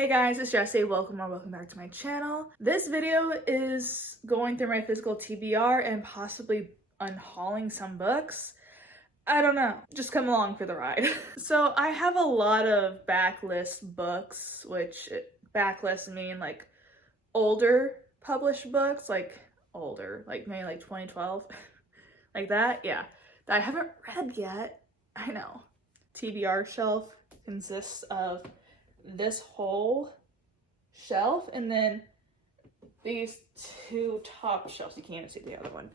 Hey guys, it's Jessie. Welcome back to my channel. This video is going through my physical TBR and possibly unhauling some books. I don't know. Just come along for the ride. So I have a lot of backlist books, which backlist mean like older published books, like maybe like 2012, like that. Yeah, that I haven't read yet. I know. TBR shelf consists of this whole shelf and then these two top shelves. You can't even see the other one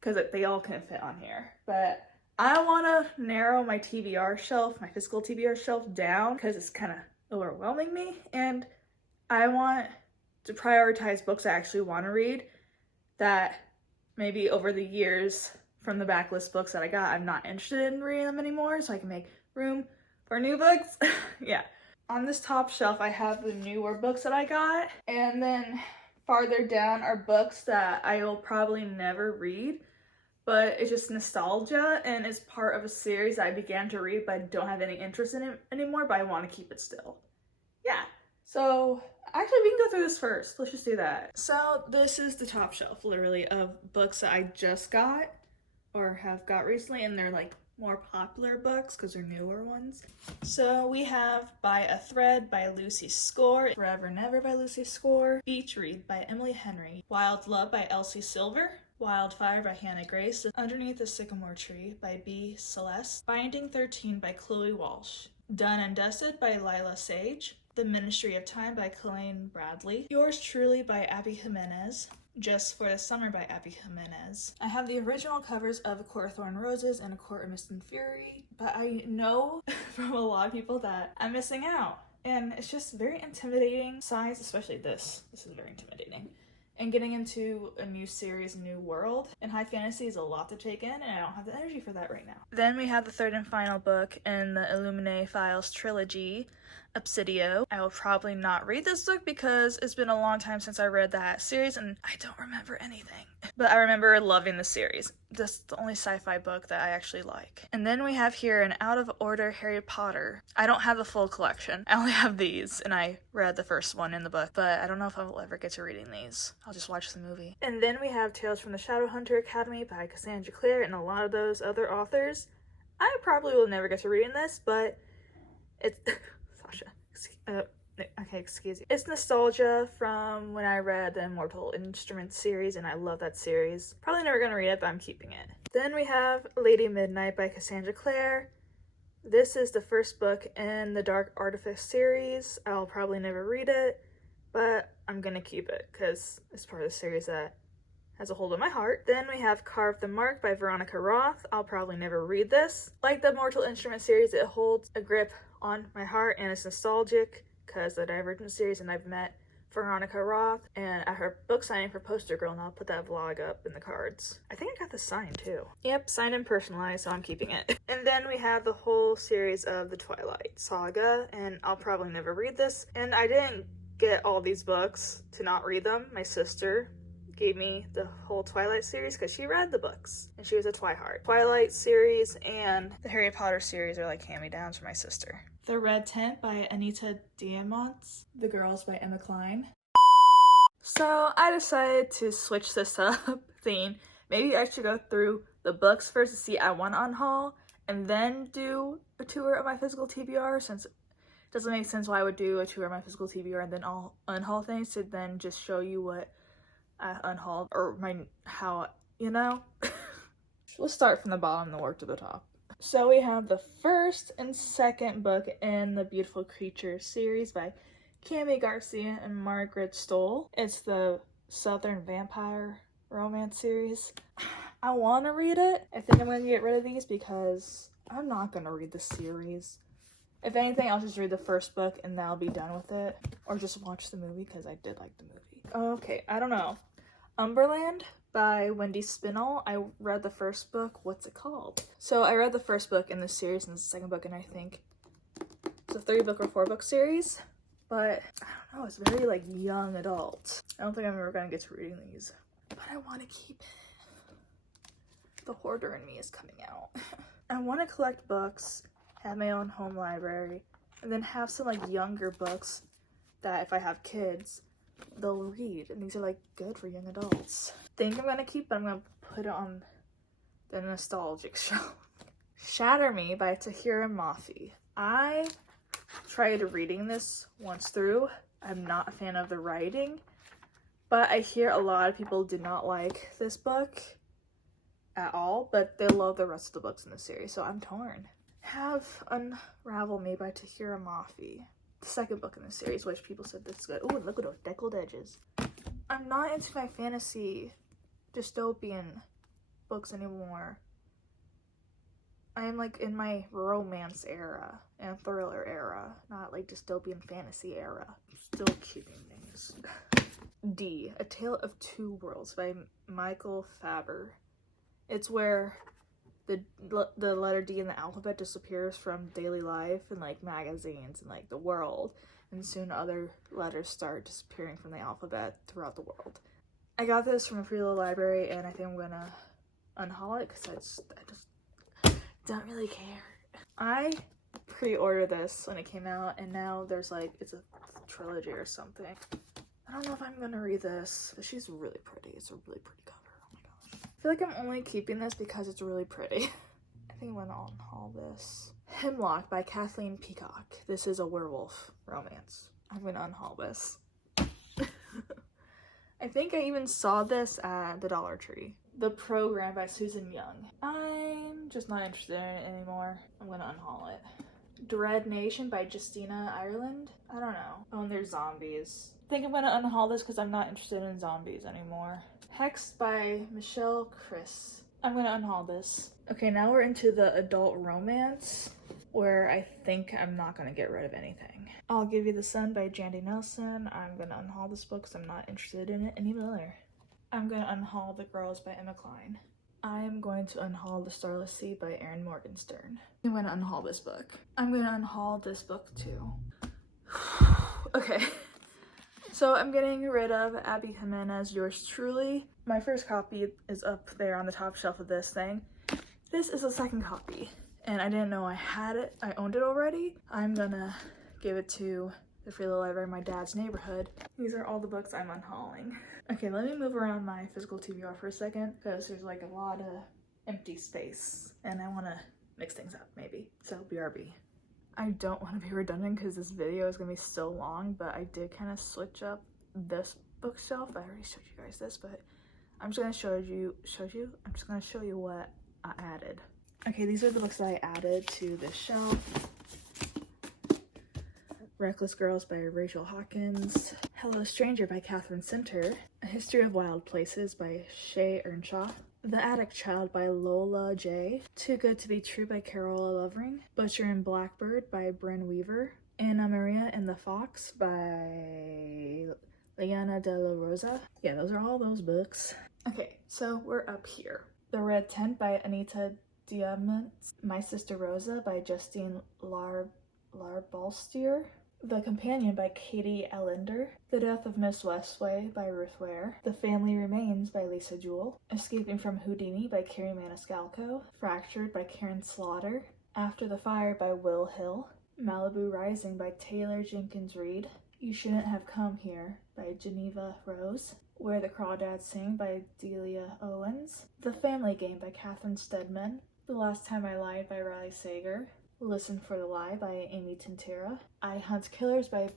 because they all can fit on here, but I want to narrow my TBR shelf, my physical TBR shelf, down because it's kind of overwhelming me, and I want to prioritize books I actually want to read that maybe over the years from the backlist books that I got, I'm not interested in reading them anymore, so I can make room for new books. Yeah. On this top shelf, I have the newer books that I got, and then farther down are books that I will probably never read, but it's just nostalgia, and it's part of a series that I began to read, but I don't have any interest in it anymore, but I want to keep it still. Yeah, so actually we can go through this first. Let's just do that. So this is the top shelf, literally, of books that I just got or have got recently, and they're like more popular books because they're newer ones. So we have By a Thread by Lucy Score, Forever Never by Lucy Score, Beach Read by Emily Henry, Wild Love by Elsie Silver, Wildfire by Hannah Grace, Underneath the Sycamore Tree by B. Celeste, Binding 13 by Chloe Walsh, Done and Dusted by Lila Sage, The Ministry of Time by Colleen Bradley, Yours Truly by Abby Jimenez, Just for the Summer by Abby Jimenez. I have the original covers of A Court of Thorn Roses and A Court of Mist and Fury, but I know from a lot of people that I'm missing out. And it's just very intimidating. Size, especially this. This is very intimidating. And getting into a new series, new world, and high fantasy is a lot to take in, and I don't have the energy for that right now. Then we have the third and final book in the Illuminae Files trilogy, Obsidio. I will probably not read this book because it's been a long time since I read that series and I don't remember anything. But I remember loving the series. This is the only sci-fi book that I actually like. And then we have here an Out of Order Harry Potter. I don't have the full collection. I only have these, and I read the first one in the book, but I don't know if I will ever get to reading these. I'll just watch the movie. And then we have Tales from the Shadowhunter Academy by Cassandra Clare and a lot of those other authors. I probably will never get to reading this, but it's... okay, excuse me. It's nostalgia from when I read the Immortal Instruments series, and I love that series. Probably never gonna read it, but I'm keeping it. Then we have Lady Midnight by Cassandra Clare. This is the first book in the Dark Artifice series. I'll probably never read it, but I'm gonna keep it because it's part of the series that has a hold of my heart. Then we have Carve the Mark by Veronica Roth. I'll probably never read this. Like the Mortal Instruments series, it holds a grip on my heart, and it's nostalgic because the Divergent series, and I've met Veronica Roth and at her book signing for Poster Girl, and I'll put that vlog up in the cards. I think I got this signed too. Yep, signed and personalized, so I'm keeping it. And then we have the whole series of the Twilight Saga, and I'll probably never read this. And I didn't get all these books to not read them. My sister gave me the whole Twilight series because she read the books and she was a Twihard. Twilight series and the Harry Potter series are like hand-me-downs for my sister. The Red Tent by Anita Diamants. The Girls by Emma Klein. So I decided to switch this up, thinking maybe I should go through the books first to see I want to unhaul, and then do a tour of my physical TBR, since it doesn't make sense why I would do a tour of my physical TBR and then I'll unhaul things to then just show you what I unhauled, or how, you know? Let's start from the bottom and work to the top. So we have the first and second book in the Beautiful Creatures series by Cami Garcia and Margaret Stoll. It's the Southern Vampire romance series. I want to read it. I think I'm going to get rid of these because I'm not going to read the series. If anything, I'll just read the first book and then I'll be done with it. Or just watch the movie because I did like the movie. Okay, I don't know. Umberland by Wendy Spinell. I read the first book. What's it called? So I read the first book in this series and the second book, and I think it's a 3-book or 4-book series. But I don't know, it's very like young adult. I don't think I'm ever gonna get to reading these. But I want to keep it. The hoarder in me is coming out. I want to collect books, have my own home library, and then have some like younger books that if I have kids, they'll read, and these are like good for young adults. Think I'm gonna keep, but I'm gonna put it on the nostalgic shelf. Shatter Me by Tahira Mafi. I tried reading this once through. I'm not a fan of the writing, but I hear a lot of people did not like this book at all, but they love the rest of the books in the series, so I'm torn. Have Unravel Me by Tahira Mafi. The second book in the series, which people said this is good. Oh, look at those deckled edges. I'm not into my fantasy dystopian books anymore. I am like in my romance era and thriller era, not like dystopian fantasy era. Still keeping things. D, A Tale of Two Worlds by Michael Faber. It's where the letter D in the alphabet disappears from daily life and like magazines and like the world, and soon other letters start disappearing from the alphabet throughout the world. I got this from a free little library, and I think I'm gonna unhaul it because I just don't really care. I pre-ordered this when it came out, and now there's like, it's a trilogy or something. I don't know if I'm gonna read this, but she's really pretty. It's a really pretty cover. I feel like I'm only keeping this because it's really pretty. I think I'm gonna unhaul this. Hemlock by Kathleen Peacock. This is a werewolf romance. I'm gonna unhaul this. I think I even saw this at the Dollar Tree. The Program by Susan Young. I'm just not interested in it anymore. I'm gonna unhaul it. Dread Nation by Justina Ireland. I don't know. Oh, and there's zombies. I think I'm gonna unhaul this because I'm not interested in zombies anymore. Hexed by Michelle Chris. I'm gonna unhaul this. Okay, now we're into the adult romance, where I think I'm not gonna get rid of anything. I'll Give You the Sun by Jandy Nelson. I'm gonna unhaul this book because I'm not interested in it anymore. I'm gonna unhaul The Girls by Emma Cline. I am going to unhaul The Starless Sea by Erin Morgenstern. I'm gonna unhaul this book. I'm gonna unhaul this book too. Okay. So I'm getting rid of Abby Jimenez, Yours Truly. My first copy is up there on the top shelf of this thing. This is a second copy, and I didn't know I had it. I owned it already. I'm gonna give it to the free little library in my dad's neighborhood. These are all the books I'm unhauling. Okay, let me move around my physical TBR for a second, because there's like a lot of empty space, and I want to mix things up maybe. So BRB. I don't want to be redundant because this video is going to be so long, but I did kind of switch up this bookshelf. I already showed you guys this, but I'm just going to I'm just going to show you what I added. Okay, these are the books that I added to this shelf. Reckless Girls by Rachel Hawkins. Hello Stranger by Catherine Sinter. A History of Wild Places by Shay Earnshaw. The Attic Child by Lola J. Too Good to Be True by Carola Lovering. Butcher and Blackbird by Bryn Weaver. Anna Maria and the Fox by Liana de la Rosa. Yeah, those are all those books. Okay, so we're up here. The Red Tent by Anita Diamant. My Sister Rosa by Justine Larbalstier. The Companion by Katie Ellender. The Death of Miss Westway by Ruth Ware. The Family Remains by Lisa Jewell. Escaping from Houdini by Carrie Maniscalco. Fractured by Karen Slaughter. After the Fire by Will Hill. Malibu Rising by Taylor Jenkins Reid. You Shouldn't Have Come Here by Geneva Rose. Where the Crawdads Sing by Delia Owens. The Family Game by Catherine Stedman. The Last Time I Lied by Riley Sager. Listen for the Lie by Amy Tintera. I Hunt Killers by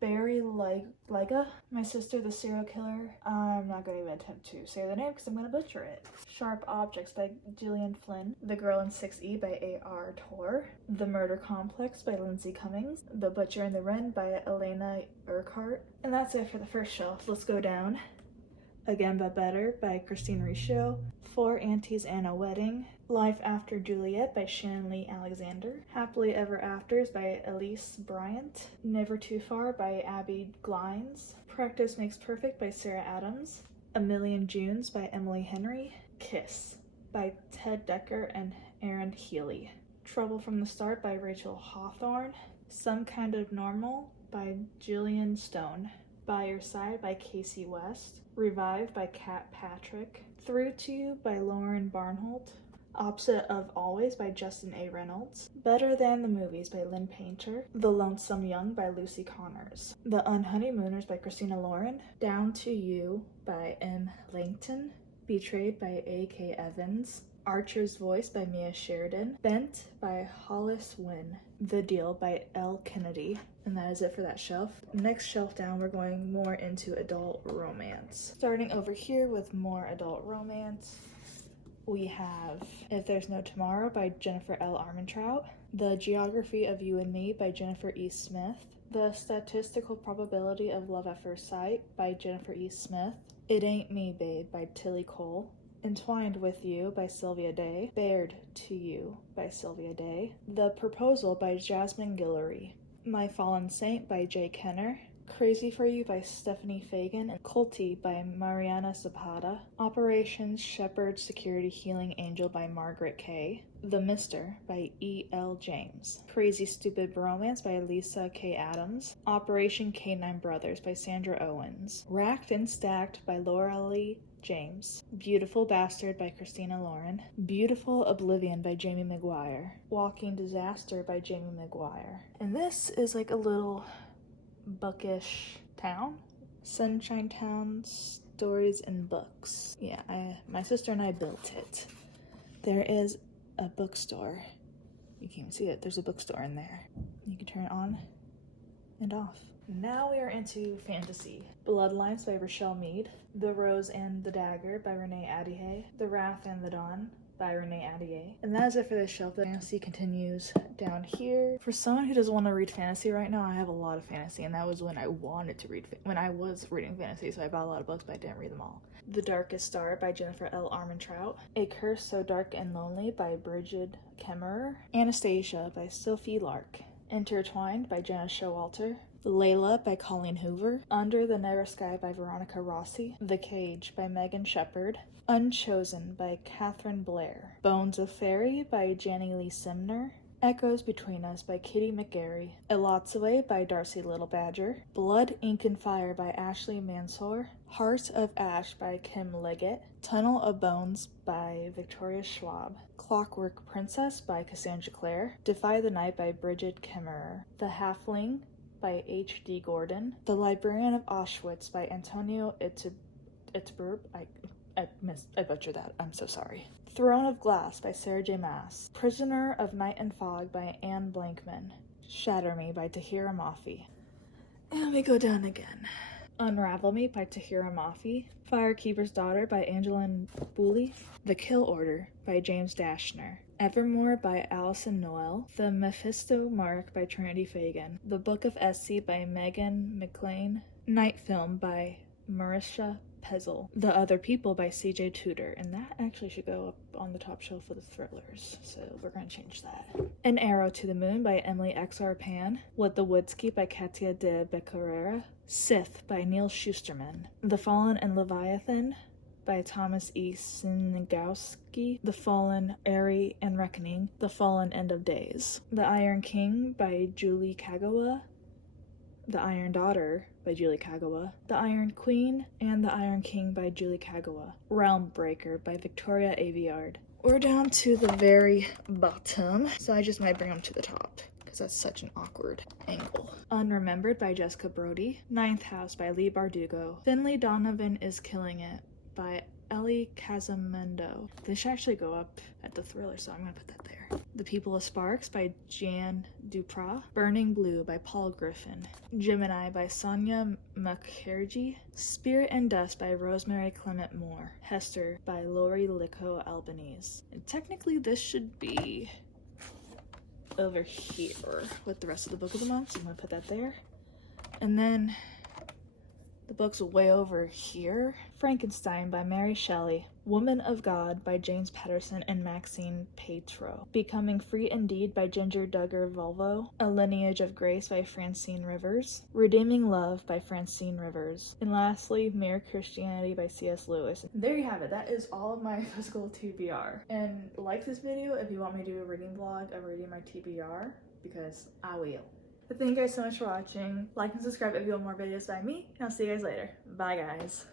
Barry Liga. My Sister the Serial Killer. I'm not going to even attempt to say the name because I'm going to butcher it. Sharp Objects by Gillian Flynn. The Girl in 6E by A.R. Tor. The Murder Complex by Lindsay Cummings. The Butcher and the Wren by Elena Urquhart. And that's it for the first shelf. Let's go down. Again But Better by Christine Riccio. Four Aunties and a Wedding. Life After Juliet by Shannon Lee Alexander. Happily Ever Afters by Elise Bryant. Never Too Far by Abby Glines. Practice Makes Perfect by Sarah Adams. A Million Junes by Emily Henry. Kiss by Ted Decker and Aaron Healy. Trouble from the Start by Rachel Hawthorne. Some Kind of Normal by Jillian Stone. By Your Side by Casey West. Revived by Kat Patrick. Through to You by Lauren Barnholt. Opposite of Always by Justin A. Reynolds. Better Than the Movies by Lynn Painter. The Lonesome Young by Lucy Connors. The Unhoneymooners by Christina Lauren. Down to You by M. Langton. Betrayed by A.K. Evans. Archer's Voice by Mia Sheridan. Bent by Hollis Wynn. The Deal by L. Kennedy. And that is it for that shelf. Next shelf down, we're going more into adult romance. Starting over here with more adult romance, we have If There's No Tomorrow by Jennifer L. Armentrout. The Geography of You and Me by Jennifer E. Smith. The Statistical Probability of Love at First Sight by Jennifer E. Smith. It Ain't Me, Babe by Tilly Cole. Entwined with You by Sylvia Day. Bared to You by Sylvia Day. The Proposal by Jasmine Guillory. My Fallen Saint by Jay Kenner. Crazy for You by Stephanie Fagan, and Culty by Mariana Zapata. Operations Shepherd Security Healing Angel by Margaret Kay. The Mister by E.L. James. Crazy Stupid Bromance by Lisa K. Adams. Operation K9 Brothers by Sandra Owens. Racked and Stacked by Laura Lee James. Beautiful Bastard by Christina Lauren. Beautiful Oblivion by Jamie McGuire. Walking Disaster by Jamie McGuire. And this is like a little bookish town. Sunshine Town Stories and Books. Yeah, my sister and I built it. There is a bookstore. You can't even see it. There's a bookstore in there. You can turn it on and off. Now we are into fantasy. Bloodlines by Rochelle Mead. The Rose and the Dagger by Renee Ahdieh. The Wrath and the Dawn by Renee Ahdieh. And that is it for this shelf. The fantasy continues down here. For someone who doesn't want to read fantasy right now, I have a lot of fantasy, and that was when I wanted to read, when I was reading fantasy, so I bought a lot of books, but I didn't read them all. The Darkest Star by Jennifer L. Armentrout. A Curse So Dark and Lonely by Bridget Kemmerer. Anastasia by Sophie Lark. Intertwined by Jenna Showalter. Layla by Colleen Hoover. Under the Never Sky by Veronica Rossi. The Cage by Megan Shepard. Unchosen by Catherine Blair. Bones of Fairy by Jannie Lee Simner. Echoes Between Us by Kitty McGarry. Elotsawe by Darcy Little Badger. Blood, Ink, and Fire by Ashley Mansour. Heart of Ash by Kim Leggett. Tunnel of Bones by Victoria Schwab. Clockwork Princess by Cassandra Clare. Defy the Night by Bridget Kemmerer. The Halfling by H.D. Gordon. The Librarian of Auschwitz by Antonio Itzberg. I butchered that. I'm so sorry. Throne of Glass by Sarah J. Maas. Prisoner of Night and Fog by Anne Blankman. Shatter Me by Tahira Mafi. And we go down again. Unravel Me by Tahira Mafi. Firekeeper's Daughter by Angeline Booley. The Kill Order by James Dashner. Evermore by Alison Noel. The Mephisto Mark by Trinity Fagan. The Book of Essie by Megan McLean. Night Film by Marisha Pezzle. The Other People by C.J. Tudor, and that actually should go up on the top shelf of the thrillers, so we're going to change that. An Arrow to the Moon by Emily X.R. Pan. What the Woods Keep by Katia de Becerra. Sith by Neil Schusterman. The Fallen and Leviathan by Thomas E. Sinigowski. The Fallen, Airy and Reckoning. The Fallen End of Days. The Iron King by Julie Kagawa. The Iron Daughter by Julie Kagawa. The Iron Queen and the Iron King by Julie Kagawa. Realm Breaker by Victoria Aveyard. We're down to the very bottom, so I just might bring them to the top because that's such an awkward angle. Unremembered by Jessica Brody. Ninth House by Lee Bardugo. Finley Donovan is Killing It by Ellie Casamendo. This should actually go up at the thriller, so I'm gonna put that there. The People of Sparks by Jan Duprat. Burning Blue by Paul Griffin. Gemini by Sonia Mukherjee. Spirit and Dust by Rosemary Clement Moore. Hester by Lori Lico Albanese. And technically this should be over here with the rest of the Book of the Month, so I'm gonna put that there. And then the book's way over here. Frankenstein by Mary Shelley. Woman of God by James Patterson and Maxine Petro. Becoming Free Indeed by Ginger Duggar Volvo. A Lineage of Grace by Francine Rivers. Redeeming Love by Francine Rivers. And lastly, Mere Christianity by C.S. Lewis. There you have it. That is all of my physical TBR. And like this video if you want me to do a reading vlog of reading my TBR, because I will. But thank you guys so much for watching. Like and subscribe if you want more videos by me, and I'll see you guys later. Bye guys.